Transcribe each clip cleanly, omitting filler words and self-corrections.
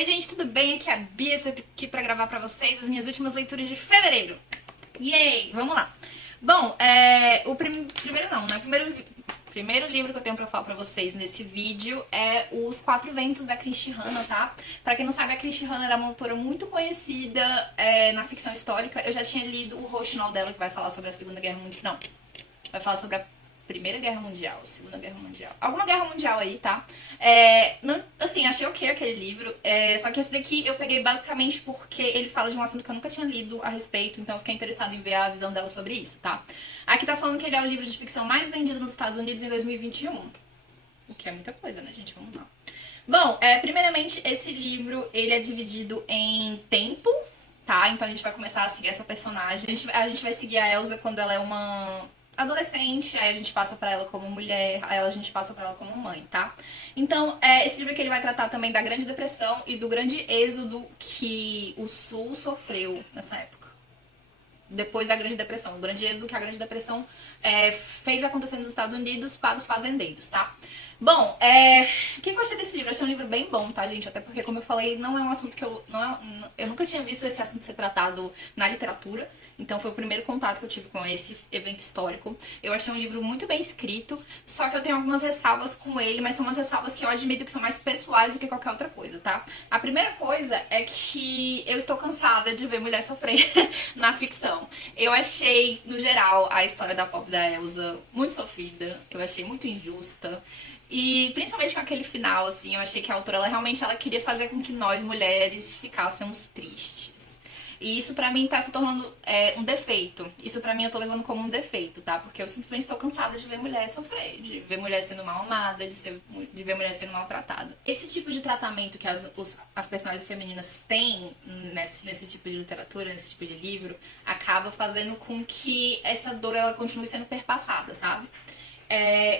Oi gente, tudo bem? Aqui é a Bia, estou aqui pra gravar pra vocês as minhas últimas leituras de fevereiro. Yay! Vamos lá. Bom, primeiro livro que eu tenho pra falar pra vocês nesse vídeo é Os Quatro Ventos, da Kristy Hanna, tá? Pra quem não sabe, a Kristy Hanna era uma autora muito conhecida na ficção histórica. Eu já tinha lido o Rouxinol dela, que vai falar sobre a Segunda Guerra Mundial. Não, vai falar sobre a Primeira Guerra Mundial, Segunda Guerra Mundial. Alguma guerra mundial aí, tá? Não, assim, achei ok aquele livro. Só que esse daqui eu peguei basicamente porque ele fala de um assunto que eu nunca tinha lido a respeito. Então eu fiquei interessada em ver a visão dela sobre isso, tá? Aqui tá falando que ele é o livro de ficção mais vendido nos Estados Unidos em 2021. O que é muita coisa, né, gente? Vamos lá. Bom, primeiramente, esse livro, ele é dividido em tempo, tá? Então a gente vai começar a seguir essa personagem. A gente vai seguir a Elsa quando ela é uma adolescente, aí a gente passa pra ela como mulher, aí a gente passa pra ela como mãe, tá? Então, esse livro aqui ele vai tratar também da Grande Depressão e do grande êxodo que o Sul sofreu nessa época. Depois da Grande Depressão, o grande êxodo que a Grande Depressão fez acontecer nos Estados Unidos para os fazendeiros, tá? Bom, o que eu achei desse livro? Eu achei um livro bem bom, tá, gente? Até porque, como eu falei, não é um assunto que eu nunca tinha visto esse assunto ser tratado na literatura. Então foi o primeiro contato que eu tive com esse evento histórico. Eu achei um livro muito bem escrito, só que eu tenho algumas ressalvas com ele, mas são umas ressalvas que eu admito que são mais pessoais do que qualquer outra coisa, tá? A primeira coisa é que eu estou cansada de ver mulher sofrer na ficção. Eu achei, no geral, a história da pobre da Elsa muito sofrida, eu achei muito injusta. E principalmente com aquele final, assim, eu achei que a autora, ela queria fazer com que nós, mulheres, ficássemos tristes. E isso pra mim tá se tornando um defeito. Isso pra mim eu tô levando como um defeito, tá? Porque eu simplesmente tô cansada de ver mulher sofrer, de ver mulher sendo mal amada, de ver mulher sendo maltratada. Esse tipo de tratamento que as personagens femininas têm nesse tipo de literatura, nesse tipo de livro, acaba fazendo com que essa dor ela continue sendo perpassada, sabe?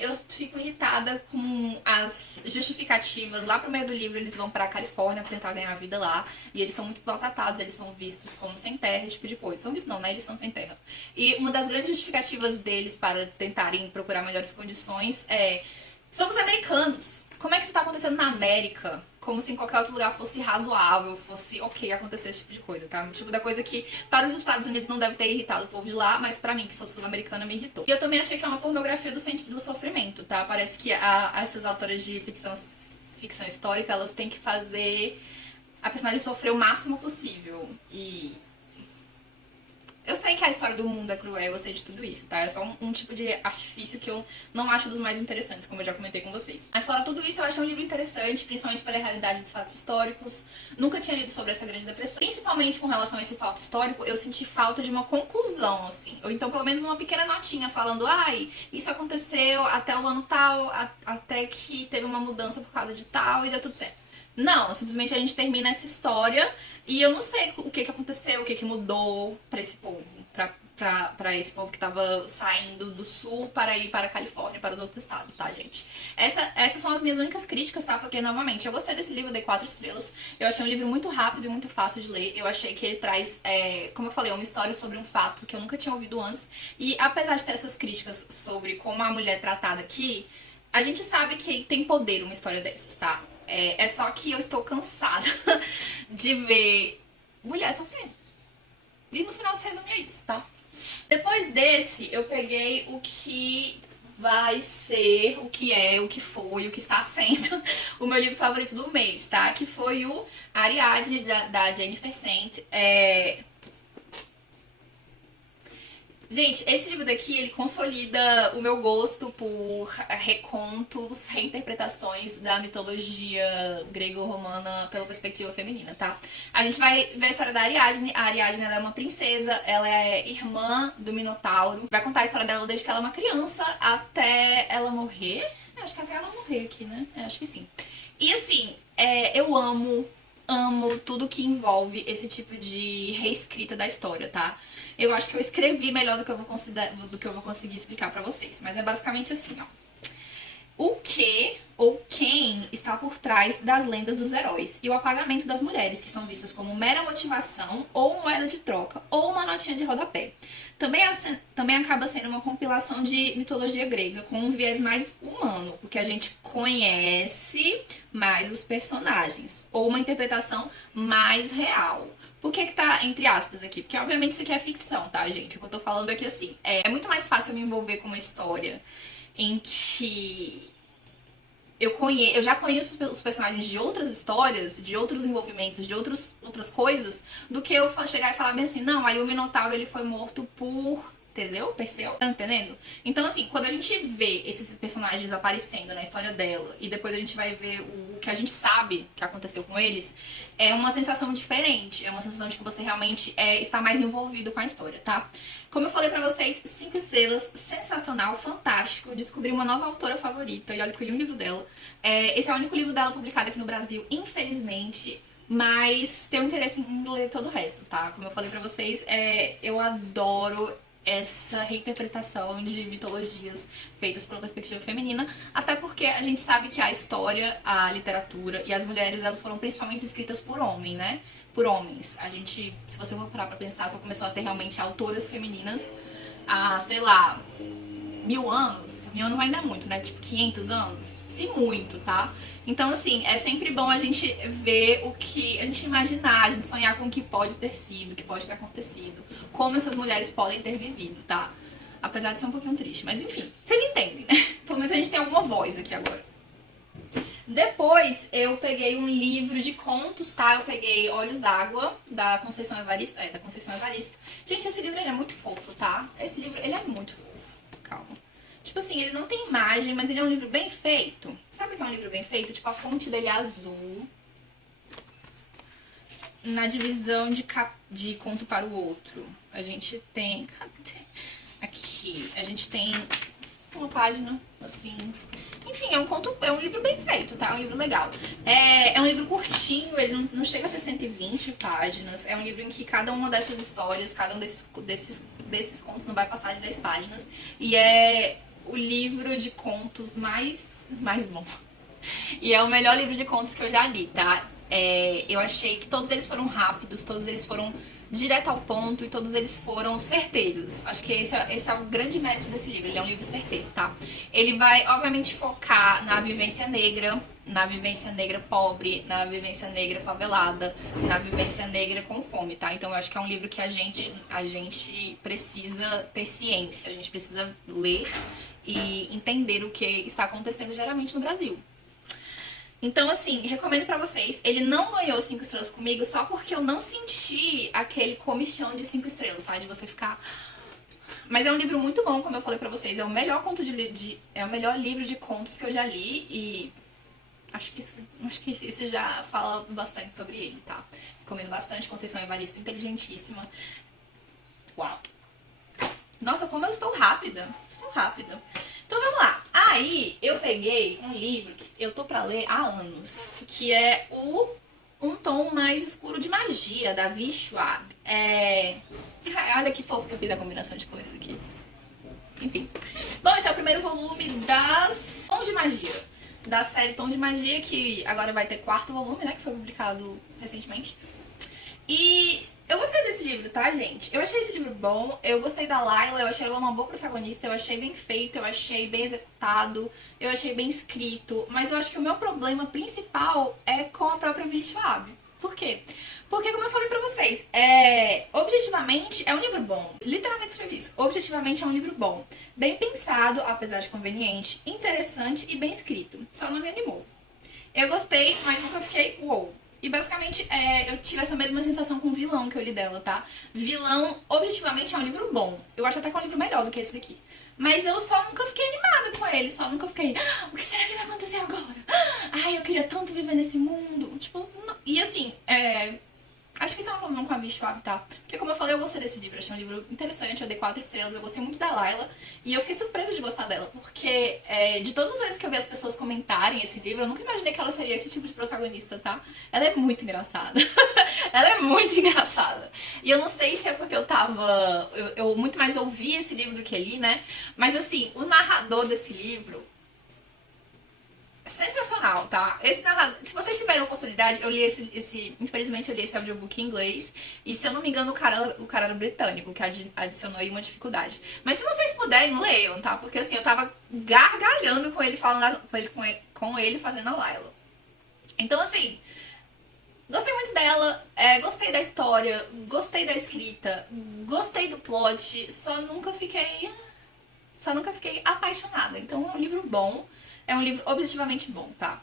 Eu fico irritada com as justificativas. Lá pro meio do livro eles vão pra Califórnia pra tentar ganhar a vida lá. E eles são muito maltratados, eles são vistos como sem terra, esse tipo de coisa. São vistos não, né? Eles são sem terra. E uma das grandes justificativas deles para tentarem procurar melhores condições é: somos americanos. Como é que isso tá acontecendo na América? Como se em qualquer outro lugar fosse razoável, fosse ok acontecer esse tipo de coisa, tá? O tipo da coisa que para os Estados Unidos não deve ter irritado o povo de lá, mas pra mim, que sou sul-americana, me irritou. E eu também achei que é uma pornografia do sentido do sofrimento, tá? Parece que essas autoras de ficção histórica, elas têm que fazer a personagem sofrer o máximo possível. E eu sei que a história do mundo é cruel, eu sei de tudo isso, tá? É só um tipo de artifício que eu não acho dos mais interessantes, como eu já comentei com vocês. Mas fora tudo isso, eu achei um livro interessante, principalmente pela realidade dos fatos históricos. Nunca tinha lido sobre essa Grande Depressão. Principalmente com relação a esse fato histórico, eu senti falta de uma conclusão, assim. Ou então, pelo menos, uma pequena notinha falando: ai, isso aconteceu até o ano tal, até que teve uma mudança por causa de tal e deu tudo certo. Não, simplesmente a gente termina essa história e eu não sei o que aconteceu, o que mudou pra esse povo, pra esse povo que tava saindo do sul para ir para a Califórnia, para os outros estados, tá, gente? Essas são as minhas únicas críticas, tá? Porque, novamente, eu gostei desse livro, eu dei 4 estrelas. Eu achei um livro muito rápido e muito fácil de ler. Eu achei que ele traz, como eu falei, uma história sobre um fato que eu nunca tinha ouvido antes. E apesar de ter essas críticas sobre como a mulher é tratada aqui, a gente sabe que tem poder uma história dessas, tá? É só que eu estou cansada de ver mulher sofrendo. E no final se resume a isso, tá? Depois desse, eu peguei o que vai ser, o que foi, o que está sendo o meu livro favorito do mês, tá? Que foi o Ariadne, da Jennifer Saint. Gente, esse livro daqui, ele consolida o meu gosto por recontos, reinterpretações da mitologia grego-romana pela perspectiva feminina, tá? A gente vai ver a história da Ariadne. A Ariadne, ela é uma princesa, ela é irmã do Minotauro. Vai contar a história dela desde que ela é uma criança até ela morrer. Acho que até ela morrer aqui, né? Acho que sim. E assim, eu amo tudo que envolve esse tipo de reescrita da história, tá? Eu acho que eu escrevi melhor do que eu vou conseguir explicar pra vocês. Mas é basicamente assim, ó. o que ou quem está por trás das lendas dos heróis e o apagamento das mulheres, que são vistas como mera motivação ou moeda de troca ou uma notinha de rodapé. Também acaba sendo uma compilação de mitologia grega com um viés mais humano, porque a gente conhece mais os personagens, ou uma interpretação mais real. Por que tá entre aspas aqui? Porque obviamente isso aqui é ficção, tá, gente? O que eu tô falando aqui, assim, é muito mais fácil eu me envolver com uma história em que eu já conheço os personagens de outras histórias, de outros envolvimentos, de outras coisas, do que eu chegar e falar bem assim, não, aí o Minotauro ele foi morto por Teseu, Perseu, tá entendendo? Então, assim, quando a gente vê esses personagens aparecendo na história dela e depois a gente vai ver o que a gente sabe que aconteceu com eles, é uma sensação diferente, é uma sensação de que você realmente está mais envolvido com a história, tá? Como eu falei pra vocês, 5 estrelas, sensacional, fantástico, descobri uma nova autora favorita e olha que eu li um livro dela. Esse é o único livro dela publicado aqui no Brasil, infelizmente, mas tenho interesse em ler todo o resto, tá? Como eu falei pra vocês, eu adoro essa reinterpretação de mitologias feitas por uma perspectiva feminina, até porque a gente sabe que a história, a literatura e as mulheres, elas foram principalmente escritas por homem, né? Por homens. A gente, se você for parar pra pensar, só começou a ter realmente autoras femininas há, sei lá, 1000 anos. 1000 anos ainda é muito, né? Tipo, 500 anos. Se muito, tá? Então, assim, é sempre bom a gente ver o que... a gente imaginar, a gente sonhar com o que pode ter sido, o que pode ter acontecido. Como essas mulheres podem ter vivido, tá? Apesar de ser um pouquinho triste. Mas, enfim, vocês entendem, né? Pelo menos a gente tem alguma voz aqui agora. Depois, eu peguei um livro de contos, tá? Eu peguei Olhos d'Água, da Conceição Evaristo. Da Conceição Evaristo. Gente, esse livro, ele é muito fofo, tá? Esse livro, ele é muito fofo. Calma. Tipo assim, ele não tem imagem, mas ele é um livro bem feito. Sabe o que é um livro bem feito? Tipo, a fonte dele é azul. Na divisão de conto para o outro, a gente tem... Aqui, a gente tem uma página, assim... Enfim, é um livro bem feito, tá? É um livro legal. É um livro curtinho, ele não chega a ter 120 páginas. É um livro em que cada uma dessas histórias, cada um desses contos não vai passar de 10 páginas. E é o livro de contos mais bom. E é o melhor livro de contos que eu já li, tá? Eu achei que todos eles foram rápidos, todos eles foram direto ao ponto e todos eles foram certeiros. Acho que esse é o grande mérito desse livro, ele é um livro certeiro, tá? Ele vai, obviamente, focar na vivência negra pobre, na vivência negra favelada, na vivência negra com fome, tá? Então eu acho que é um livro que a gente precisa ter ciência, a gente precisa ler e entender o que está acontecendo geralmente no Brasil. Então, assim, recomendo pra vocês. Ele não ganhou 5 estrelas comigo só porque eu não senti aquele comichão de 5 estrelas, tá? De você ficar... Mas é um livro muito bom, como eu falei pra vocês. É o melhor é o melhor livro de contos que eu já li e... Acho que isso já fala bastante sobre ele, tá? Recomendo bastante. Conceição Evaristo, inteligentíssima. Uau! Nossa, como eu estou rápida. Estou rápida. Então vamos lá. Aí eu peguei um livro que eu tô pra ler há anos, que é Um Tom Mais Escuro de Magia, da Vi Schwab. Olha que fofo que eu fiz a combinação de cores aqui. Enfim. Bom, esse é o primeiro volume das Tom de Magia. Da série Tom de Magia, que agora vai ter 4º volume, né? Que foi publicado recentemente. E... eu gostei desse livro, tá, gente? Eu achei esse livro bom, eu gostei da Layla, eu achei ela uma boa protagonista, eu achei bem feito, eu achei bem executado, eu achei bem escrito, mas eu acho que o meu problema principal é com a própria Vi Schwab. Por quê? Porque, como eu falei pra vocês, objetivamente é um livro bom, literalmente escrevi isso, objetivamente é um livro bom, bem pensado, apesar de conveniente, interessante e bem escrito, só não me animou. Eu gostei, mas nunca fiquei uou. E basicamente eu tive essa mesma sensação com o Vilão que eu li dela, tá? Vilão, objetivamente, é um livro bom. Eu acho até que é um livro melhor do que esse daqui. Mas eu só nunca fiquei animada com ele, só nunca fiquei... o que será que vai acontecer agora? Ai, eu queria tanto viver nesse mundo. Tipo, não. E assim, acho que isso é um problema com a Vi Schwab, tá? Porque como eu falei, eu gostei desse livro, achei um livro interessante, eu dei 4 estrelas, eu gostei muito da Layla. E eu fiquei surpresa de gostar dela, porque de todas as vezes que eu vi as pessoas comentarem esse livro, eu nunca imaginei que ela seria esse tipo de protagonista, tá? Ela é muito engraçada. Ela é muito engraçada. E eu não sei se é porque eu muito mais ouvi esse livro do que li, né? Mas assim, o narrador desse livro... sensacional, tá? Se vocês tiverem oportunidade, eu li infelizmente eu li esse audiobook em inglês, e se eu não me engano o cara era britânico, que adicionou aí uma dificuldade. Mas se vocês puderem, leiam, tá? Porque assim, eu tava gargalhando com ele falando com ele fazendo a Lila. Então assim, gostei muito dela, gostei da história, gostei da escrita, gostei do plot, só nunca fiquei apaixonada. Então é um livro bom, é um livro objetivamente bom, tá?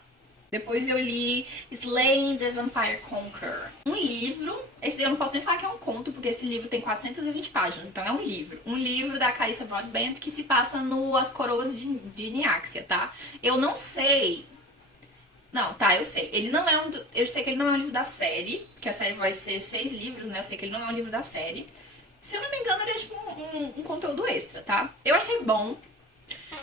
Depois eu li Slaying the Vampire Conqueror. Um livro, esse eu não posso nem falar que é um conto, porque esse livro tem 420 páginas, então é um livro. Um livro da Carissa Broadbent que se passa no As Coroas de Niáxia, tá? Eu não sei... Não, tá, eu sei. Ele não é eu sei que ele não é um livro da série, porque a série vai ser 6 livros, né? Eu sei que ele não é um livro da série. Se eu não me engano, ele é tipo um conteúdo extra, tá? Eu achei bom.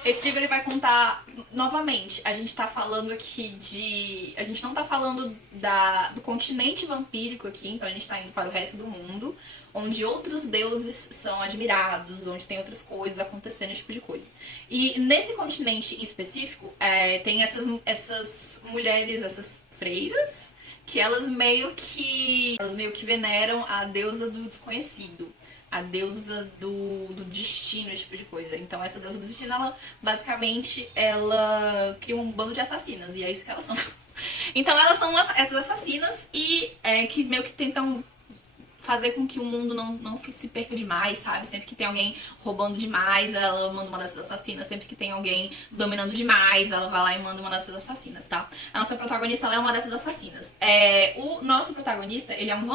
Esse livro ele vai contar, novamente, a gente tá falando aqui a gente não tá falando do continente vampírico aqui, então a gente tá indo para o resto do mundo, onde outros deuses são admirados, onde tem outras coisas acontecendo, esse tipo de coisa. E nesse continente em específico, tem essas mulheres, essas freiras, que elas meio que veneram a deusa do desconhecido, a deusa do destino, esse tipo de coisa. Então essa deusa do destino, ela basicamente cria um bando de assassinas, e é isso que elas são. Então elas são essas assassinas e que meio que tentam fazer com que o mundo não se perca demais, sabe? Sempre que tem alguém roubando demais, ela manda uma dessas assassinas. Sempre que tem alguém dominando demais, ela vai lá e manda uma dessas assassinas, tá? A nossa protagonista, ela é uma dessas assassinas. O nosso protagonista, ele é um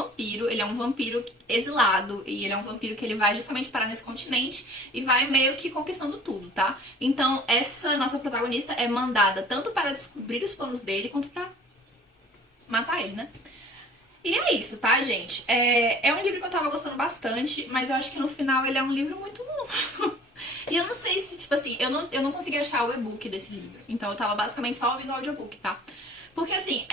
vampiro exilado, e ele é um vampiro que ele vai justamente parar nesse continente e vai meio que conquistando tudo, tá? Então, essa nossa protagonista é mandada tanto para descobrir os planos dele, quanto pra matar ele, né? E é isso, tá, gente? É um livro que eu tava gostando bastante, mas eu acho que no final ele é um livro muito longo. E eu não sei se, tipo assim, eu não consegui achar o e-book desse livro. Então eu tava basicamente só ouvindo o audiobook, tá? Porque assim,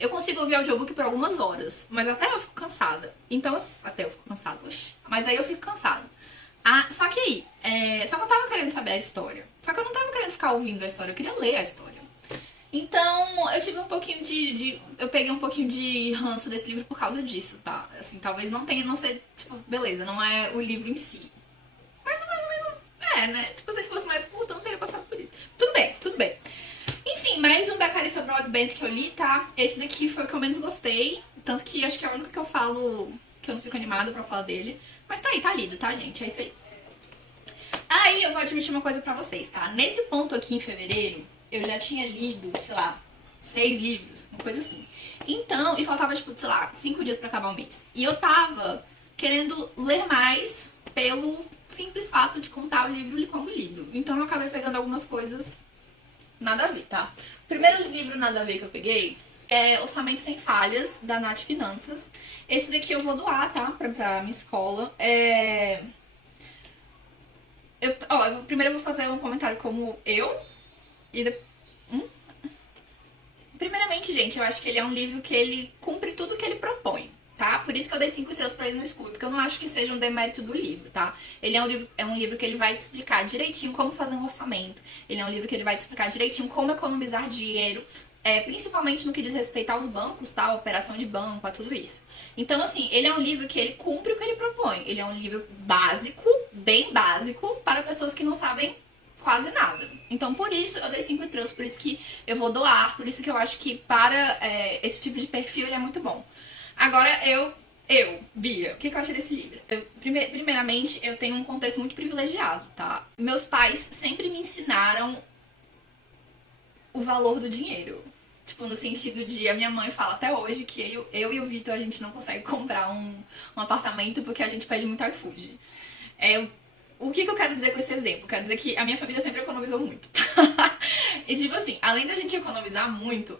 eu consigo ouvir o audiobook por algumas horas, mas até eu fico cansada. Então, até eu fico cansada, oxe. Mas aí eu fico cansada. Só que aí, só que eu tava querendo saber a história. Só que eu não tava querendo ficar ouvindo a história, eu queria ler a história. Então, eu tive um pouquinho eu peguei um pouquinho de ranço desse livro por causa disso, tá? Assim, talvez não ser, tipo, beleza, não é o livro em si. Mas mais ou menos, né? Tipo, se ele fosse mais curto, eu não teria passado por isso. Tudo bem, tudo bem. Enfim, mais um da Carissa Broadbent que eu li, tá? Esse daqui foi o que eu menos gostei. Tanto que acho que é o único que eu falo que eu não fico animada pra falar dele. Mas tá aí, tá lido, tá, gente? É isso aí. Aí eu vou admitir uma coisa pra vocês, tá? Nesse ponto aqui em fevereiro, eu já tinha lido, sei lá, 6 livros, uma coisa assim. Então, e faltava, tipo, sei lá, 5 dias pra acabar o mês. E eu tava querendo ler mais pelo simples fato de contar o livro como livro. Então eu acabei pegando algumas coisas nada a ver, tá? O primeiro livro nada a ver que eu peguei é Orçamento Sem Falhas, da Nath Finanças. Esse daqui eu vou doar, tá? Pra minha escola. Primeiro eu vou fazer um comentário como eu. Primeiramente, gente, eu acho que ele é um livro que ele cumpre tudo que ele propõe, tá? Por isso que eu dei 5 estrelas pra ele no escuro, porque eu não acho que seja um demérito do livro, tá? Ele é um livro que ele vai te explicar direitinho como fazer um orçamento. Ele é um livro que ele vai te explicar direitinho como economizar dinheiro, principalmente no que diz respeito aos bancos, tá? A operação de banco, a tudo isso. Então, assim, ele é um livro que ele cumpre o que ele propõe. Ele é um livro básico, bem básico, para pessoas que não sabem quase nada. Então, por isso eu dei 5 estrelas, por isso que eu vou doar, por isso que eu acho que para esse tipo de perfil ele é muito bom. Agora, Bia, o que eu achei desse livro? Primeiramente, eu tenho um contexto muito privilegiado, tá? Meus pais sempre me ensinaram o valor do dinheiro. Tipo, no sentido de, a minha mãe fala até hoje que eu e o Vitor, a gente não consegue comprar um apartamento porque a gente pede muito iFood. O que eu quero dizer com esse exemplo? Quero dizer que a minha família sempre economizou muito, tá? E tipo assim, além da gente economizar muito,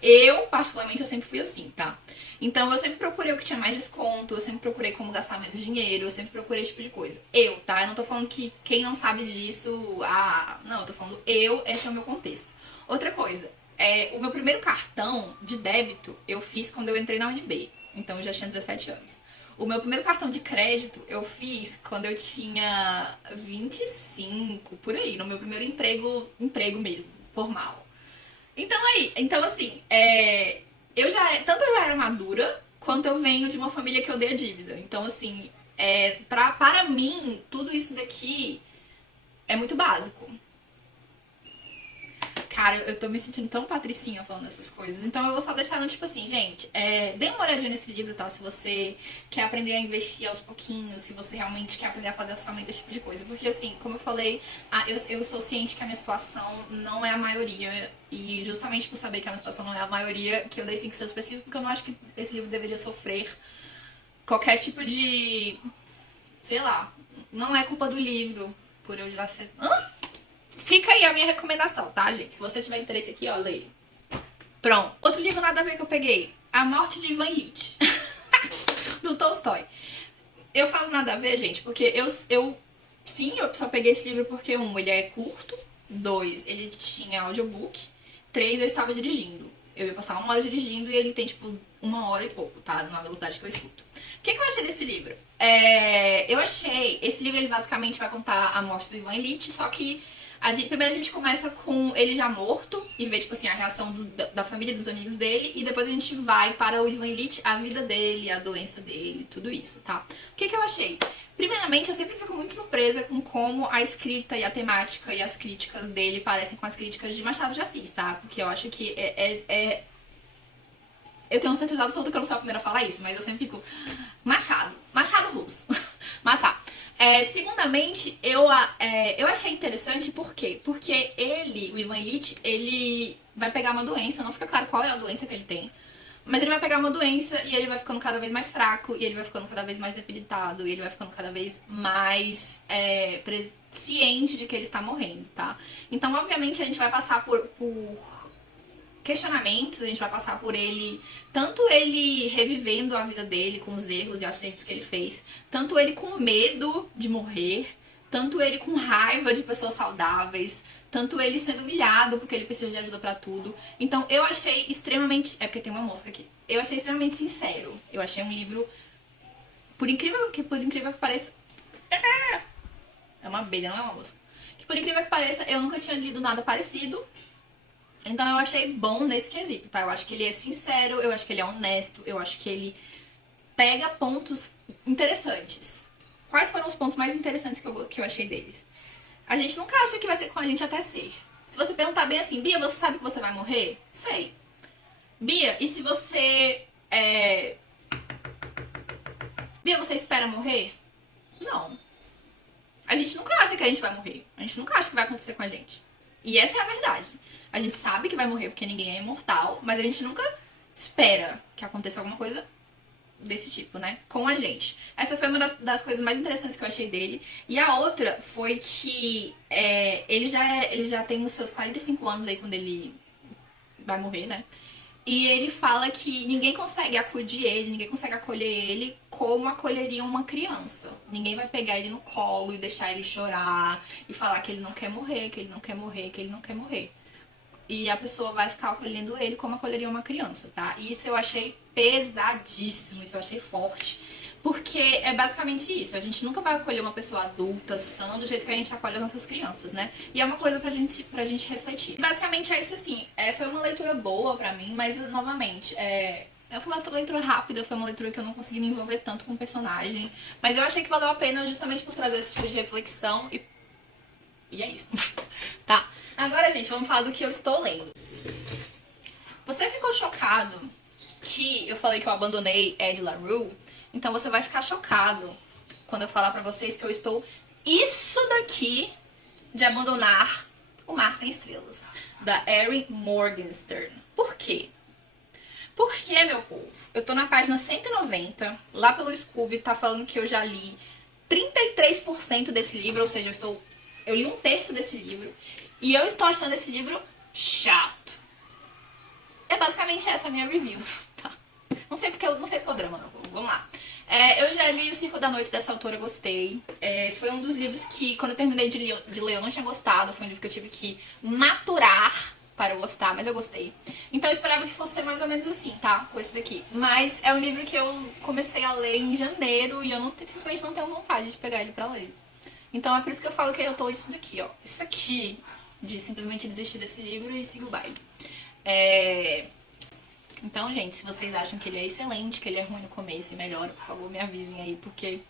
eu particularmente, eu sempre fui assim, tá? Então eu sempre procurei o que tinha mais desconto, eu sempre procurei como gastar menos dinheiro, eu sempre procurei esse tipo de coisa. Tá? Eu não tô falando que quem não sabe disso, não, eu tô falando esse é o meu contexto. Outra coisa, o meu primeiro cartão de débito eu fiz quando eu entrei na UNB, então eu já tinha 17 anos. O meu primeiro cartão de crédito eu fiz quando eu tinha 25, por aí, no meu primeiro emprego mesmo, formal. Então assim, tanto eu já era madura, quanto eu venho de uma família que odeia dívida. Então assim, para mim, tudo isso daqui é muito básico. Cara, eu tô me sentindo tão patricinha falando essas coisas. Então eu vou só deixar no tipo assim, gente, dê uma olhadinha nesse livro, tá? Se você quer aprender a investir aos pouquinhos, se você realmente quer aprender a fazer orçamento, esse tipo de coisa. Porque assim, como eu falei, eu sou ciente que a minha situação não é a maioria. E justamente por saber que a minha situação não é a maioria, que eu dei 5 estrelas pra esse livro, porque eu não acho que esse livro deveria sofrer qualquer tipo de... sei lá, não é culpa do livro, por eu já ser... Fica aí a minha recomendação, tá, gente? Se você tiver interesse aqui, ó, leia. Pronto. Outro livro nada a ver que eu peguei. A Morte de Ivan Ilitch. Do Tolstói. Eu falo nada a ver, gente, porque eu só peguei esse livro porque, ele é curto. 2, ele tinha audiobook. 3, eu estava dirigindo. Eu ia passar 1 hora dirigindo e ele tem, tipo, 1 hora e pouco, tá? Na velocidade que eu escuto. O que eu achei desse livro? Esse livro, ele basicamente vai contar a morte do Ivan Ilitch, só que primeiro a gente começa com ele já morto e vê, tipo assim, a reação da família, dos amigos dele. E depois a gente vai para o Ivan Ilitch, a vida dele, a doença dele, tudo isso, tá? O que eu achei? Primeiramente, eu sempre fico muito surpresa com como a escrita e a temática e as críticas dele parecem com as críticas de Machado de Assis, tá? Porque eu acho que eu tenho certeza absoluta que eu não sou a primeira a falar isso, mas eu sempre fico... Machado russo. Mas tá. Segundamente, eu achei interessante por quê? Porque o Ivan Ilitch, ele vai pegar uma doença, não fica claro qual é a doença que ele tem, mas ele vai pegar uma doença e ele vai ficando cada vez mais fraco, e ele vai ficando cada vez mais debilitado, e ele vai ficando cada vez mais ciente de que ele está morrendo, tá? Então, obviamente, a gente vai passar por questionamentos, a gente vai passar por tanto ele revivendo a vida dele com os erros e acertos que ele fez, tanto ele com medo de morrer, tanto ele com raiva de pessoas saudáveis, tanto ele sendo humilhado porque ele precisa de ajuda pra tudo. Então eu achei extremamente... porque tem uma mosca aqui. Eu achei extremamente sincero. Eu achei um livro, por incrível que pareça... É uma abelha, não é uma mosca. Que por incrível que pareça, eu nunca tinha lido nada parecido. Então eu achei bom nesse quesito, tá? Eu acho que ele é sincero, eu acho que ele é honesto, eu acho que ele pega pontos interessantes. Quais foram os pontos mais interessantes que eu achei deles? A gente nunca acha que vai ser com a gente até ser. Se você perguntar bem assim, Bia, você sabe que você vai morrer? Sei. Bia, e se você... Bia, você espera morrer? Não. A gente nunca acha que a gente vai morrer. A gente nunca acha que vai acontecer com a gente. E essa é a verdade. A gente sabe que vai morrer porque ninguém é imortal, mas a gente nunca espera que aconteça alguma coisa desse tipo, né? Com a gente. Essa foi uma das coisas mais interessantes que eu achei dele. E a outra foi que ele já tem os seus 45 anos aí quando ele vai morrer, né? E ele fala que ninguém consegue acudir ele, ninguém consegue acolher ele como acolheria uma criança. Ninguém vai pegar ele no colo e deixar ele chorar e falar que ele não quer morrer, que ele não quer morrer, que ele não quer morrer. E a pessoa vai ficar acolhendo ele como acolheria uma criança, tá? E isso eu achei pesadíssimo, isso eu achei forte. Porque é basicamente isso, a gente nunca vai acolher uma pessoa adulta, sã, do jeito que a gente acolhe as nossas crianças, né? E é uma coisa pra gente refletir. Basicamente é isso assim, foi uma leitura boa pra mim, mas novamente, foi uma leitura rápida, foi uma leitura que eu não consegui me envolver tanto com o personagem. Mas eu achei que valeu a pena justamente por trazer esse tipo de reflexão e é isso, tá? Agora, gente, vamos falar do que eu estou lendo. Você ficou chocado que eu falei que eu abandonei Ed La Rue? Então você vai ficar chocado quando eu falar pra vocês que eu estou isso daqui de abandonar O Mar Sem Estrelas, da Erin Morgenstern. Por quê? Porque, meu povo, eu tô na página 190, lá pelo Scooby tá falando que eu já li 33% desse livro, ou seja, eu li 1/3 desse livro. E eu estou achando esse livro chato. É basicamente essa a minha review, tá? Não sei porque o drama, não. Vamos lá. Eu já li O Circo da Noite dessa autora, gostei. Foi um dos livros que, quando eu terminei de ler, eu não tinha gostado. Foi um livro que eu tive que maturar para eu gostar, mas eu gostei. Então eu esperava que fosse ser mais ou menos assim, tá? Com esse daqui. Mas é um livro que eu comecei a ler em janeiro e eu simplesmente não tenho vontade de pegar ele pra ler. Então é por isso que eu falo que eu tô isso daqui, ó. Isso aqui, de simplesmente desistir desse livro e seguir o baile. Então, gente, se vocês acham que ele é excelente, que ele é ruim no começo e melhora, por favor, me avisem aí, porque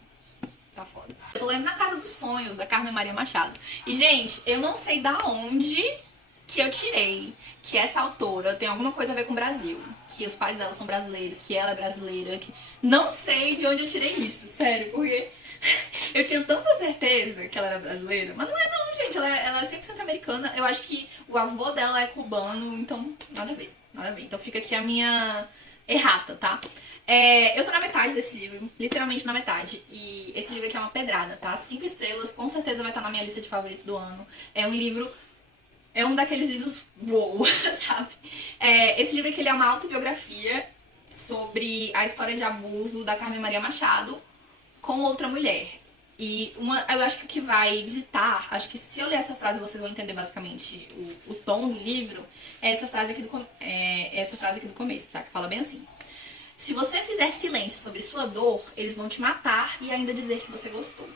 tá foda. Eu tô lendo Na Casa dos Sonhos, da Carmen Maria Machado. E, gente, eu não sei da onde que eu tirei que essa autora tem alguma coisa a ver com o Brasil. Que os pais dela são brasileiros, que ela é brasileira, que... Não sei de onde eu tirei isso, sério, porque eu tinha tanta certeza que ela era brasileira, mas não é não, gente, ela é 100% americana. Eu acho que o avô dela é cubano, então nada a ver, nada a ver. Então fica aqui a minha errata, tá? Eu tô na metade desse livro, literalmente na metade. E esse livro aqui é uma pedrada, tá? 5 estrelas, com certeza vai estar na minha lista de favoritos do ano. É um livro... É um daqueles livros wow, sabe? Esse livro aqui ele é uma autobiografia sobre a história de abuso da Carmen Maria Machado com outra mulher. E eu acho que o que vai ditar, acho que se eu ler essa frase vocês vão entender basicamente o tom do livro, é essa frase aqui do começo, tá? Que fala bem assim: se você fizer silêncio sobre sua dor, eles vão te matar e ainda dizer que você gostou.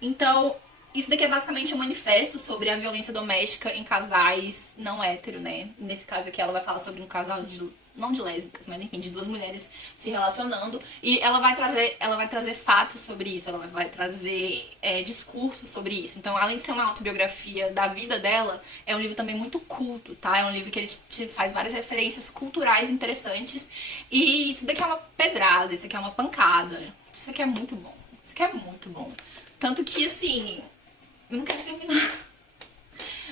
Então, isso daqui é basicamente um manifesto sobre a violência doméstica em casais não hétero, né? Nesse caso aqui ela vai falar sobre um casal não de lésbicas, mas enfim, de 2 mulheres se relacionando. E ela vai trazer fatos sobre isso, ela vai trazer discursos sobre isso. Então, além de ser uma autobiografia da vida dela, é um livro também muito culto, tá? É um livro que ele te faz várias referências culturais interessantes. E isso daqui é uma pedrada, isso aqui é uma pancada. Isso aqui é muito bom. Isso aqui é muito bom. Tanto que, assim... Eu não quero terminar.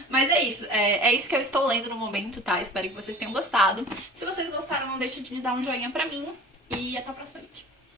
Mas é isso. É isso que eu estou lendo no momento, tá? Espero que vocês tenham gostado. Se vocês gostaram, não deixe de dar um joinha pra mim. E até o próximo vídeo.